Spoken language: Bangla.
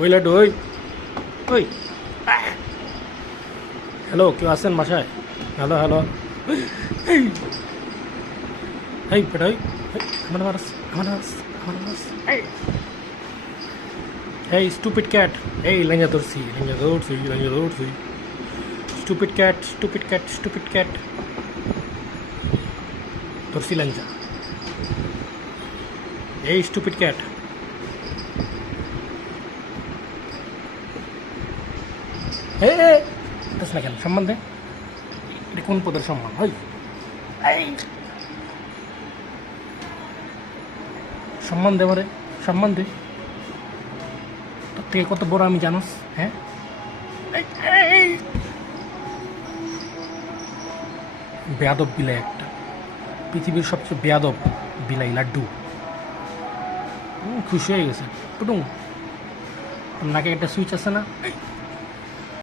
ওই লাড্ডু ওই ওই হ্যালো, কেউ আছেন বাসায়? হ্যালো হ্যালো, এই এই বেটা ওই আমার মারাস আমার মারাস আমার মারাস এই স্টুপিড ক্যাট, এই লেঙ্গা ধরছি লেঙ্গা ধরছি লেঙ্গা ধরছি stupid cat stupid cat stupid cat ধরছি লেঞ্জা। এই স্টুপিড ক্যাট, হে না কেন সম্মান দে, এটা কোন পদের সম্মান? ওই এই সম্মান দে মারে, সম্মান দে। তোর থেকে কত বড় আমি জানোস? হ্যাঁ, বেয়াদব বিলাই একটা, পৃথিবীর সবচেয়ে বেয়াদব বিলাই লাড্ডু। খুশি হয়ে গেছে পুটুং, নাকে একটা সুইচ আছে না,